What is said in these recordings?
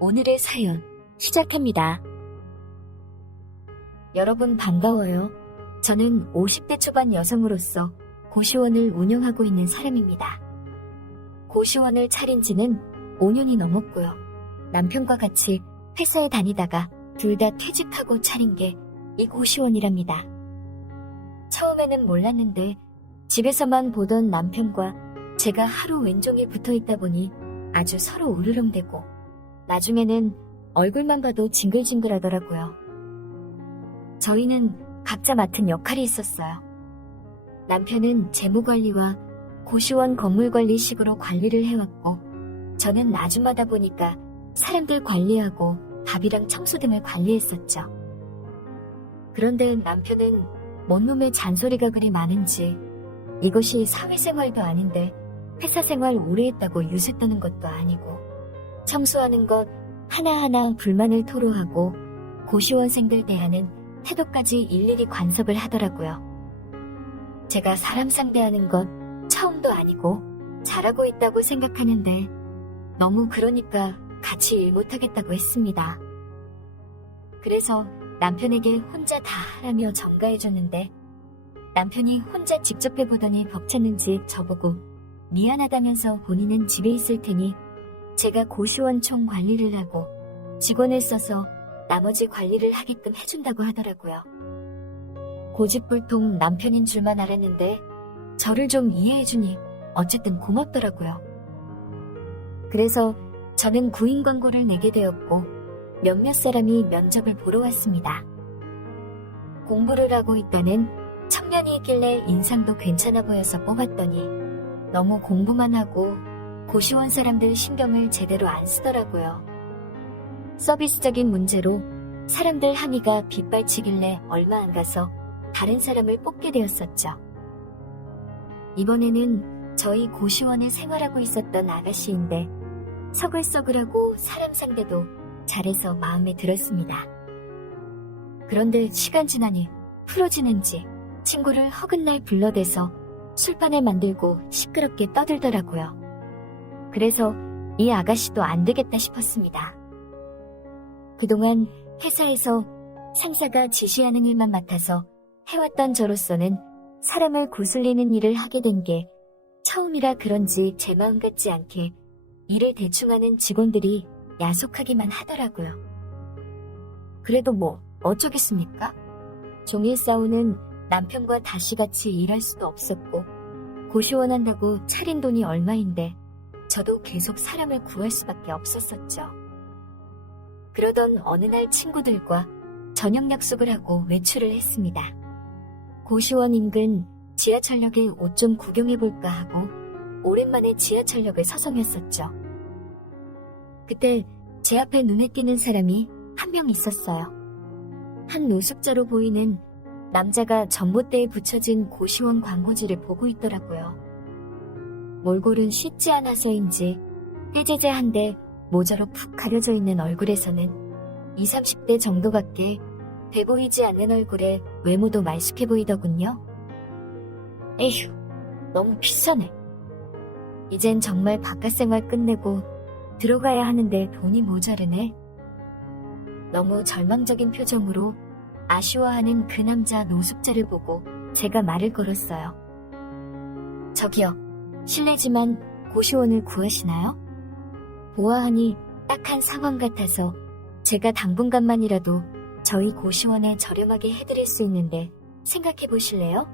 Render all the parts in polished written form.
오늘의 사연 시작합니다. 여러분 반가워요. 저는 50대 초반 여성으로서 고시원을 운영하고 있는 사람입니다. 고시원을 차린 지는 5년이 넘었고요. 남편과 같이 회사에 다니다가 둘 다 퇴직하고 차린 게 이 고시원이랍니다. 처음에는 몰랐는데 집에서만 보던 남편과 제가 하루 왼종일 붙어있다 보니 아주 서로 으르렁대고 나중에는 얼굴만 봐도 징글징글하더라고요. 저희는 각자 맡은 역할이 있었어요. 남편은 재무관리와 고시원 건물관리식으로 관리를 해왔고 저는 아줌마다 보니까 사람들 관리하고 밥이랑 청소 등을 관리했었죠. 그런데 남편은 뭔 놈의 잔소리가 그리 많은지 이것이 사회생활도 아닌데 회사 생활 오래 했다고 유세 떠는 것도 아니고 청소하는 것 하나하나 불만을 토로하고 고시원생들 대하는 태도까지 일일이 관섭을 하더라고요. 제가 사람 상대하는 것 처음도 아니고 잘하고 있다고 생각하는데 너무 그러니까 같이 일 못하겠다고 했습니다. 그래서 남편에게 혼자 다 하라며 전가해줬는데 남편이 혼자 직접 해보더니 벅찼는지 저보고 미안하다면서 본인은 집에 있을 테니 제가 고시원 총 관리를 하고 직원을 써서 나머지 관리를 하게끔 해준다고 하더라고요. 고집불통 남편인 줄만 알았는데 저를 좀 이해해주니 어쨌든 고맙더라고요. 그래서 저는 구인 광고를 내게 되었고 몇몇 사람이 면접을 보러 왔습니다. 공부를 하고 있다는 청년이 있길래 인상도 괜찮아 보여서 뽑았더니 너무 공부만 하고 고시원 사람들 신경을 제대로 안 쓰더라고요. 서비스적인 문제로 사람들 항의가 빗발치길래 얼마 안 가서 다른 사람을 뽑게 되었었죠. 이번에는 저희 고시원에 생활하고 있었던 아가씨인데 서글서글하고 사람 상대도 잘해서 마음에 들었습니다. 그런데 시간 지나니 풀어지는지 친구를 허근날 불러대서 술판을 만들고 시끄럽게 떠들더라고요. 그래서 이 아가씨도 안 되겠다 싶었습니다. 그동안 회사에서 상사가 지시하는 일만 맡아서 해왔던 저로서는 사람을 구슬리는 일을 하게 된 게 처음이라 그런지 제 마음 같지 않게 일을 대충 하는 직원들이 야속하기만 하더라고요. 그래도 뭐 어쩌겠습니까? 종일 싸우는 남편과 다시 같이 일할 수도 없었고 고시원 한다고 차린 돈이 얼마인데 저도 계속 사람을 구할 수밖에 없었었죠. 그러던 어느 날 친구들과 저녁 약속을 하고 외출을 했습니다. 고시원 인근 지하철역에 옷 좀 구경해볼까 하고 오랜만에 지하철역을 서성였었죠. 그때 제 앞에 눈에 띄는 사람이 한 명 있었어요. 한 노숙자로 보이는 남자가 전봇대에 붙여진 고시원 광고지를 보고 있더라고요. 몰골은 씻지 않아서인지 떼제제한데 모자로 푹 가려져 있는 얼굴에서는 20, 30대 정도밖에 돼 보이지 않는 얼굴에 외모도 말쑥해 보이더군요. 에휴, 너무 비싸네. 이젠 정말 바깥생활 끝내고 들어가야 하는데 돈이 모자르네. 너무 절망적인 표정으로 아쉬워하는 그 남자 노숙자를 보고 제가 말을 걸었어요. 저기요, 실례지만 고시원을 구하시나요? 보아하니 딱한 상황 같아서 제가 당분간만이라도 저희 고시원에 저렴하게 해드릴 수 있는데 생각해 보실래요?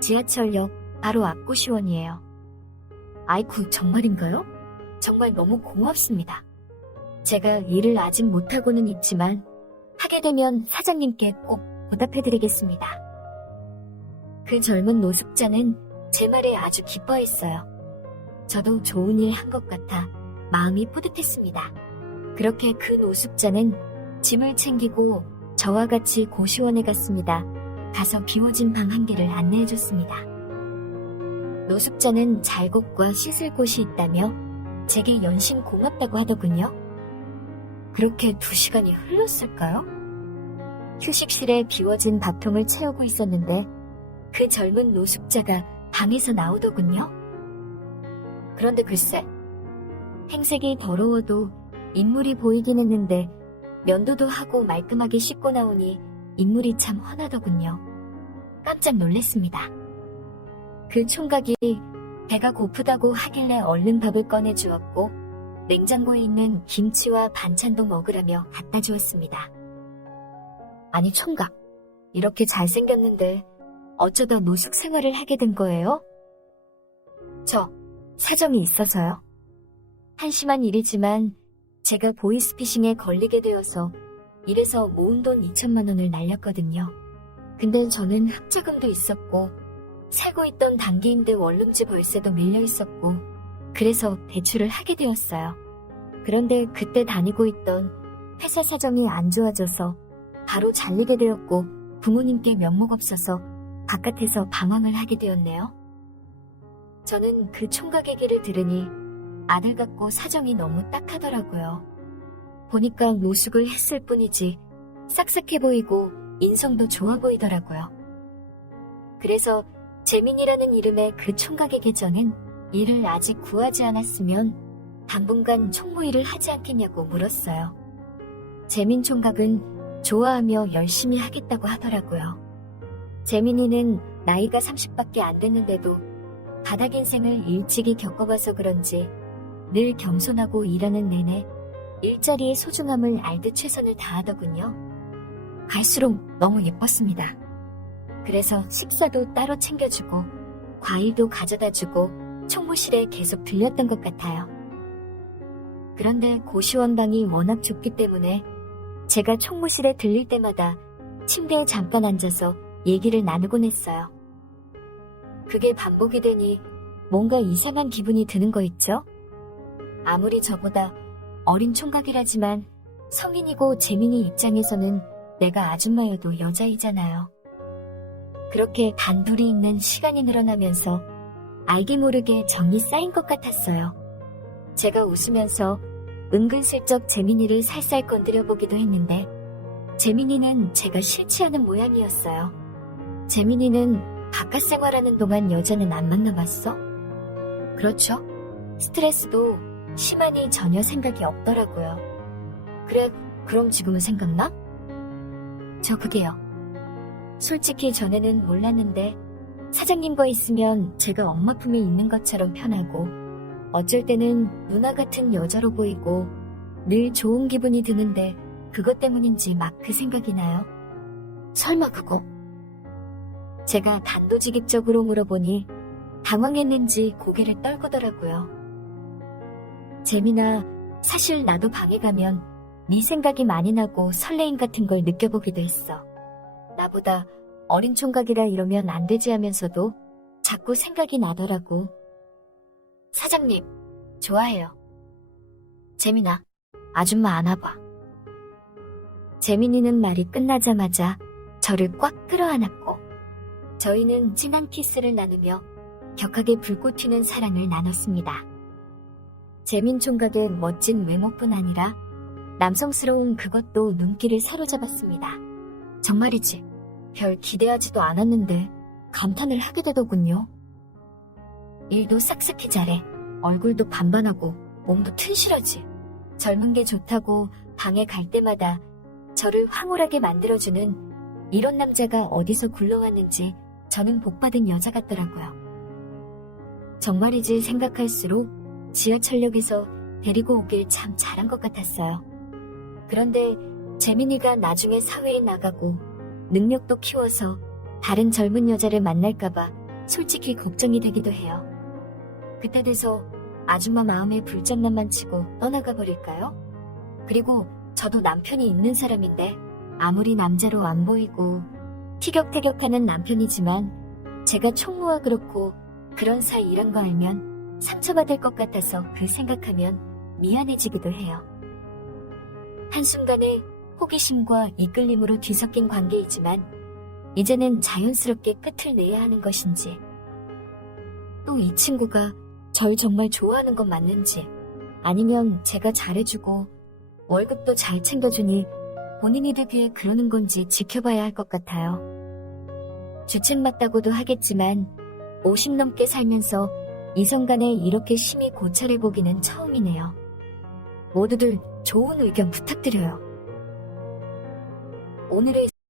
지하철역 바로 앞 고시원이에요. 아이쿠, 정말인가요? 정말 너무 고맙습니다. 제가 일을 아직 못하고는 있지만 하게 되면 사장님께 꼭 보답해드리겠습니다. 그 젊은 노숙자는 제 말에 아주 기뻐했어요. 저도 좋은 일 한 것 같아 마음이 뿌듯했습니다. 그렇게 그 노숙자는 짐을 챙기고 저와 같이 고시원에 갔습니다. 가서 비워진 방 한 개를 안내해줬습니다. 노숙자는 잘 곳과 씻을 곳이 있다며 제게 연신 고맙다고 하더군요. 그렇게 2시간이 흘렀을까요? 휴식실에 비워진 밥통을 채우고 있었는데 그 젊은 노숙자가 방에서 나오더군요. 그런데 글쎄, 행색이 더러워도 인물이 보이긴 했는데 면도도 하고 말끔하게 씻고 나오니 인물이 참 훤하더군요. 깜짝 놀랐습니다. 그 총각이 배가 고프다고 하길래 얼른 밥을 꺼내 주었고 냉장고에 있는 김치와 반찬도 먹으라며 갖다 주었습니다. 아니 총각, 이렇게 잘생겼는데 어쩌다 노숙 생활을 하게 된 거예요? 저 사정이 있어서요. 한심한 일이지만 제가 보이스피싱에 걸리게 되어서 이래서 모은 돈 2천만 원을 날렸거든요. 근데 저는 흑자금도 있었고 살고 있던 단기임대 원룸집 월세도 밀려 있었고 그래서 대출을 하게 되었어요. 그런데 그때 다니고 있던 회사 사정이 안 좋아져서 바로 잘리게 되었고 부모님께 면목 없어서 바깥에서 방황을 하게 되었네요. 저는 그 총각 얘기를 들으니 아들 같고 사정이 너무 딱하더라고요. 보니까 노숙을 했을 뿐이지 싹싹해 보이고 인성도 좋아 보이더라고요. 그래서 재민이라는 이름의 그 총각에게 저는 일을 아직 구하지 않았으면 당분간 총무일을 하지 않겠냐고 물었어요. 재민 총각은 좋아하며 열심히 하겠다고 하더라고요. 재민이는 나이가 30밖에 안 됐는데도 바닥 인생을 일찍이 겪어봐서 그런지 늘 겸손하고 일하는 내내 일자리의 소중함을 알듯 최선을 다하더군요. 갈수록 너무 예뻤습니다. 그래서 식사도 따로 챙겨주고 과일도 가져다주고 총무실에 계속 들렸던 것 같아요. 그런데 고시원방이 워낙 좁기 때문에 제가 총무실에 들릴 때마다 침대에 잠깐 앉아서 얘기를 나누곤 했어요. 그게 반복이 되니 뭔가 이상한 기분이 드는 거 있죠? 아무리 저보다 어린 총각이라지만 성인이고 재민이 입장에서는 내가 아줌마여도 여자이잖아요. 그렇게 단둘이 있는 시간이 늘어나면서 알게 모르게 정이 쌓인 것 같았어요. 제가 웃으면서 은근슬쩍 재민이를 살살 건드려 보기도 했는데 재민이는 제가 싫지 않은 모양이었어요. 재민이는 바깥 생활하는 동안 여자는 안 만나봤어? 그렇죠. 스트레스도 심하니 전혀 생각이 없더라고요. 그래, 그럼 지금은 생각나? 저 그게요. 솔직히 전에는 몰랐는데 사장님과 있으면 제가 엄마 품에 있는 것처럼 편하고 어쩔 때는 누나 같은 여자로 보이고 늘 좋은 기분이 드는데 그것 때문인지 막 그 생각이 나요. 설마 그거? 제가 단도직입적으로 물어보니 당황했는지 고개를 떨구더라고요. 재민아, 사실 나도 방에 가면 네 생각이 많이 나고 설레임 같은 걸 느껴보기도 했어. 나보다 어린 총각이라 이러면 안 되지 하면서도 자꾸 생각이 나더라고. 사장님, 좋아해요. 재민아, 아줌마 안아봐. 재민이는 말이 끝나자마자 저를 꽉 끌어안았고 저희는 진한 키스를 나누며 격하게 불꽃 튀는 사랑을 나눴습니다. 재민 총각의 멋진 외모뿐 아니라 남성스러운 그것도 눈길을 사로잡았습니다. 정말이지, 별 기대하지도 않았는데 감탄을 하게 되더군요. 일도 싹싹히 잘해. 얼굴도 반반하고 몸도 튼실하지. 젊은 게 좋다고 방에 갈 때마다 저를 황홀하게 만들어주는 이런 남자가 어디서 굴러왔는지 저는 복받은 여자 같더라고요. 정말이지 생각할수록 지하철역에서 데리고 오길 참 잘한 것 같았어요. 그런데 재민이가 나중에 사회에 나가고 능력도 키워서 다른 젊은 여자를 만날까봐 솔직히 걱정이 되기도 해요. 그때 돼서 아줌마 마음에 불장난만 치고 떠나가 버릴까요? 그리고 저도 남편이 있는 사람인데 아무리 남자로 안 보이고 티격태격하는 남편이지만 제가 총무와 그렇고 그런 사이이란 거 알면 상처받을 것 같아서 그 생각하면 미안해지기도 해요. 한순간에 호기심과 이끌림으로 뒤섞인 관계이지만 이제는 자연스럽게 끝을 내야 하는 것인지 또 이 친구가 절 정말 좋아하는 건 맞는지 아니면 제가 잘해주고 월급도 잘 챙겨주니 본인이 되기에 그러는 건지 지켜봐야 할 것 같아요. 주책 맞다고도 하겠지만 50 넘게 살면서 이성 간에 이렇게 심히 고찰해보기는 처음이네요. 모두들 좋은 의견 부탁드려요. 오늘의